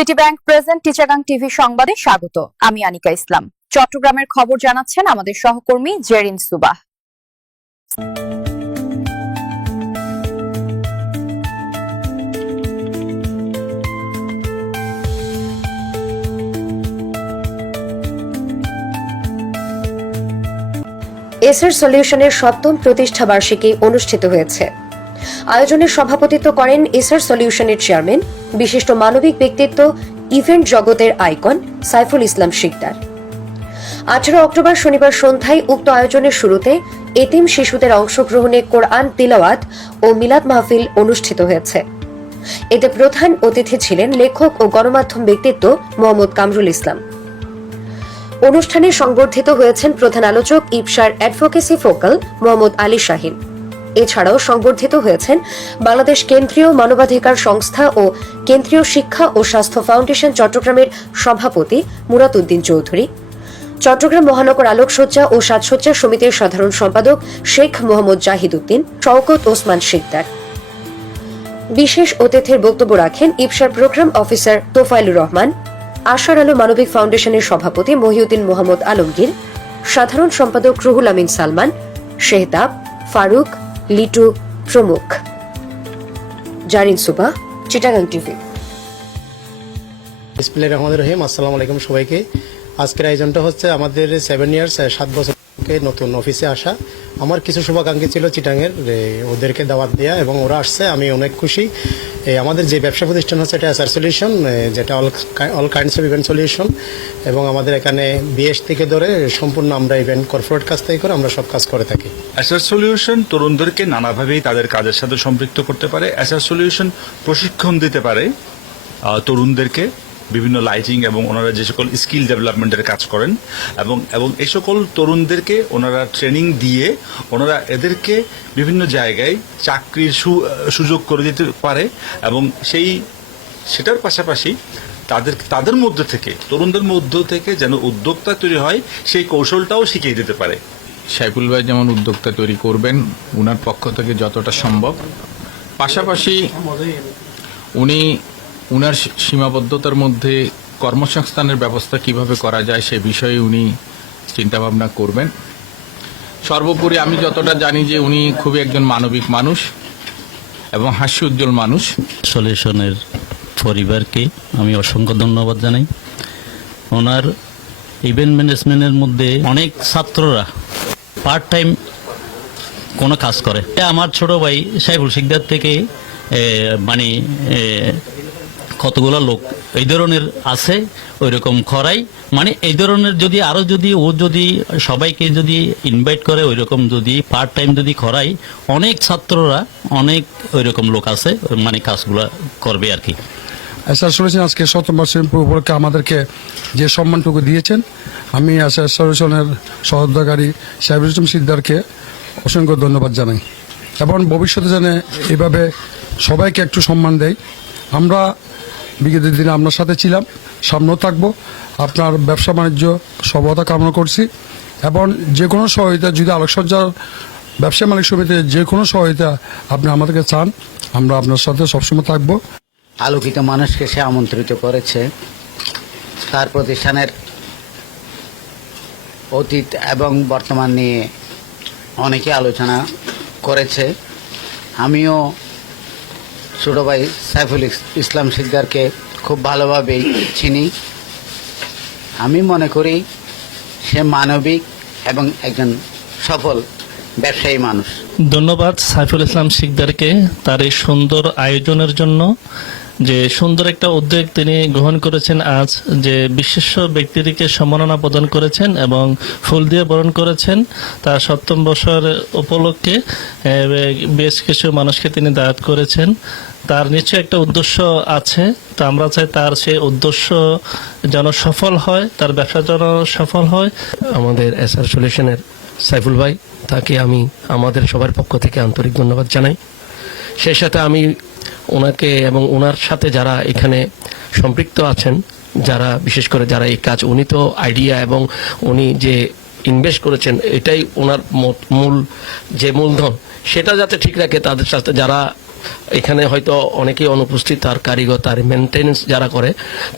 City bank present টিচাগাং TV সংবাদে স্বাগত। আমি আনিকা ইসলাম। চট্টগ্রামের খবর জানাচ্ছেন আমাদের সহকর্মী জেরিন সুবাহ। এসআর সলিউশনের ৭ম প্রতিষ্ঠা বার্ষিকী অনুষ্ঠিত হয়েছে। আয়োজনে সভাপতিত্ব করেন এসআর সলিউশনের চেয়ারম্যান, বিশিষ্ট মানবিক ব্যক্তিত্ব, ইভেন্ট জগতের আইকন সাইফুল ইসলাম শিকদার। 18 অক্টোবর শনিবার সন্ধ্যায় উক্ত আয়োজনের শুরুতে এতিম শিশুদের অংশগ্রহণে কোরআন তিলাওয়াত ও মিলাদ মাহফিল অনুষ্ঠিত হয়েছে। এতে প্রধান অতিথি ছিলেন লেখক ও গণমাধ্যম ব্যক্তিত্ব মোহাম্মদ কামরুল ইসলাম। অনুষ্ঠানে সংবর্ধিত হয়েছেন প্রধান আলোচক ইপসার অ্যাডভোকেসি ফোকাল মোহাম্মদ আলী শাহিন। এছাড়াও সংবর্ধিত হয়েছেন বাংলাদেশ কেন্দ্রীয় মানবাধিকার সংস্থা ও কেন্দ্রীয় শিক্ষা ও স্বাস্থ্য ফাউন্ডেশন চট্টগ্রামের সভাপতি মুরাদ উদ্দিন চৌধুরী, চট্টগ্রাম মহানগর আলোকসজ্জা ও সাজসজ্জা সমিতির সাধারণ সম্পাদক শেখ মোহাম্মদ জাহিদ উদ্দিন, শওকত ওসমান শিকদার। বিশেষ অতিথির বক্তব্য রাখেন ইপসার প্রোগ্রাম অফিসার তোফাইলুর রহমান, আশার আলো মানবিক ফাউন্ডেশনের সভাপতি মহিউদ্দিন মোহাম্মদ আলমগীর, সাধারণ সম্পাদক রুহুল আমিন সালমান, শেহতাব, ফারুক, লিটু প্রমুখ। জারিন সুবাহ, চিটাগাং টিভি। বিসমিল্লাহির রহমানির রহিম। আসসালামু আলাইকুম সবাইকে। আজকের আয়োজনটা হচ্ছে আমাদের 7 ইয়ার্স 7 বছরকে নতুন অফিসে আসা। আমার কিছু শুভাকাঙ্ক্ষী ছিল চিটাঙের, ওদেরকে দাওয়াত দেওয়া এবং ওরা আসছে, আমি অনেক খুশি। আমাদের যে ব্যবসা প্রতিষ্ঠান হচ্ছে এটা এসআর সলিউশন, যেটা all kinds of event solution, এবং আমাদের এখানে বিএস থেকে ধরে সম্পূর্ণ আমরা ইভেন্ট কর্পোরেট কাজ থেকে করে আমরা সব কাজ করে থাকি। এসআর সলিউশন তরুণদেরকে নানাভাবেই তাদের কাজের সাথে সম্পৃক্ত করতে পারে। এসআর সলিউশন প্রশিক্ষণ দিতে পারে তরুণদেরকে, বিভিন্ন লাইটিং এবং ওনারা যে সকল স্কিল ডেভেলপমেন্টের কাজ করেন এবং এই সকল তরুণদেরকে ওনারা ট্রেনিং দিয়ে ওনারা এদেরকে বিভিন্ন জায়গায় চাকরির সুযোগ করে দিতে পারে এবং সেটার পাশাপাশি তাদের মধ্য থেকে, তরুণদের মধ্য থেকে যেন উদ্যোক্তা তৈরি হয় সেই কৌশলটাও শিখিয়ে দিতে পারে। সাইফুল ভাই যেমন উদ্যোক্তা তৈরি করবেন উনার পক্ষ থেকে যতটা সম্ভব, পাশাপাশি উনি উনার সীমাবদ্ধতার মধ্যে কর্মসংস্থানের ব্যবস্থা কিভাবে করা যায় সে বিষয়ে উনি চিন্তাভাবনা করবেন। সর্বোপরি আমি যতটা জানি যে উনি খুবই একজন মানবিক মানুষ এবং হাস্য উজ্জ্বল মানুষ। সলিউশনের পরিবারকে আমি অসংখ্য ধন্যবাদ জানাই। ওনার ইভেন্ট ম্যানেজমেন্টের মধ্যে অনেক ছাত্ররা পার্ট টাইম কোনো কাজ করে। আমার ছোট ভাই সাইফুল শিকদার থেকে কতগুলো লোক এই ধরনের আছে ওই রকম খরাই, এই ধরনের যদি আরো যদি সবাইকে যদি ইনভাইট করে ওই রকম যদি পার্ট টাইম যদি খরাই, অনেক ছাত্ররা অনেক ওই রকম লোক আছে কাজগুলো করবে আর কি। এসআর সলিউশন আজকে ৭ম বর্ষের উপলক্ষে আমাদেরকে যে সম্মানটুকু দিয়েছেন, আমি এসআর সলিউশনের সহযোগী সাইফুল ইসলাম শিকদারকে অসংখ্য ধন্যবাদ জানাই এবং ভবিষ্যতে যেন এভাবে সবাইকে একটু সম্মান দেয়। আমরা বিগত দিনে আপনার সাথে ছিলাম, সামনেও থাকবো। আপনার ব্যবসা বাণিজ্য সফলতা কামনা করছি এবং যে কোনো সহায়তা, যদি আলোকসজ্জার ব্যবসা মালিক সমিতির যে কোনো সহায়তা আপনি আমাদেরকে চান, আমরা আপনার সাথে সবসময় থাকবো। আলোকিত মানুষকে সে আমন্ত্রিত করেছে, তার প্রতিষ্ঠানের অতীত এবং বর্তমান নিয়ে অনেকে আলোচনা করেছে। আমিও ছোট ভাই সাইফুল ইসলাম শিকদারকে খুব ভালোভাবেই চিনি। আমি মনে করি সে মানবিক এবং একজন সফল ব্যবসায়ী মানুষ। ধন্যবাদ সাইফুল ইসলাম শিকদারকে তার এই সুন্দর আয়োজনের জন্য, যে সুন্দর একটা উদ্যোগ তিনি গ্রহণ করেছেন। আজ যে বিশিষ্ট ব্যক্তিটিকে সম্মাননা প্রদান করেছেন এবং ফুল দিয়ে বরণ করেছেন, তার ৭ম বছর উপলক্ষে বেশ কিছু মানুষকে তিনি দাওয়াত করেছেন। তার নিশ্চয় একটা উদ্দেশ্য আছে, তো আমরা চাই তার সেই উদ্দেশ্য যেন সফল হয়, তার ব্যবসা যেন সফল হয়। আমাদের এসআর সলিউশনের সাইফুল ভাই, তাকে আমি আমাদের সবার পক্ষ থেকে আন্তরিক ধন্যবাদ জানাই। সেই সাথে আমি ওনাকে এবং ওনার সাথে যারা এখানে সম্পৃক্ত আছেন, যারা বিশেষ করে যারা এই কাজ, উনি তো আইডিয়া এবং উনি যে ইনভেস্ট করেছেন এটাই ওনার মূলধন, সেটা যাতে ঠিক রাখে, তাদের সাথে যারা এখানে হয়তো অনেকেই অনুপস্থিত, তার কারিগর, তার মেনটেন্যান্স যারা করে,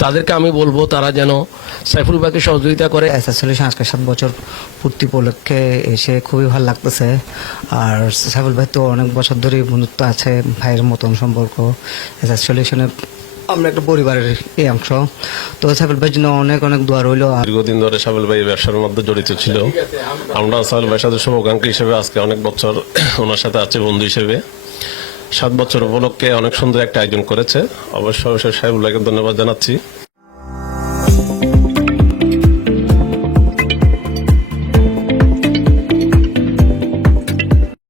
তাদেরকে আমি বলবো তারা যেন সাইফুল ভাইকে সহযোগিতা করে। এসআর সলিউশন আজকে 7 বছর পূর্তি উপলক্ষে এসে খুবই ভালো লাগতেছে। আর সাইফুল ভাই তো অনেক বছর ধরে বন্ধুত্ব আছে, ভাইয়ের মতন সম্পর্ক। এসআর সলিউশনের আমরা একটা পরিবারের এই অংশ, তো সাইফুল ভাইয়ের জন্য অনেক অনেক দোয়া রইল। দীর্ঘদিন ধরে সাইফুল ভাই ব্যবসার মধ্যে জড়িত ছিল। আমরা সাইফুল ভাইয়ের সাথে শুভাকাঙ্ক্ষী হিসেবে আজকে অনেক বছর ওনার সাথে আছে বন্ধু হিসেবে। 7 বছর উপলক্ষে অনেক সুন্দর একটা আয়োজন করেছে। অবশ্যই সাইফুল ভাইকে ধন্যবাদ জানাচ্ছি।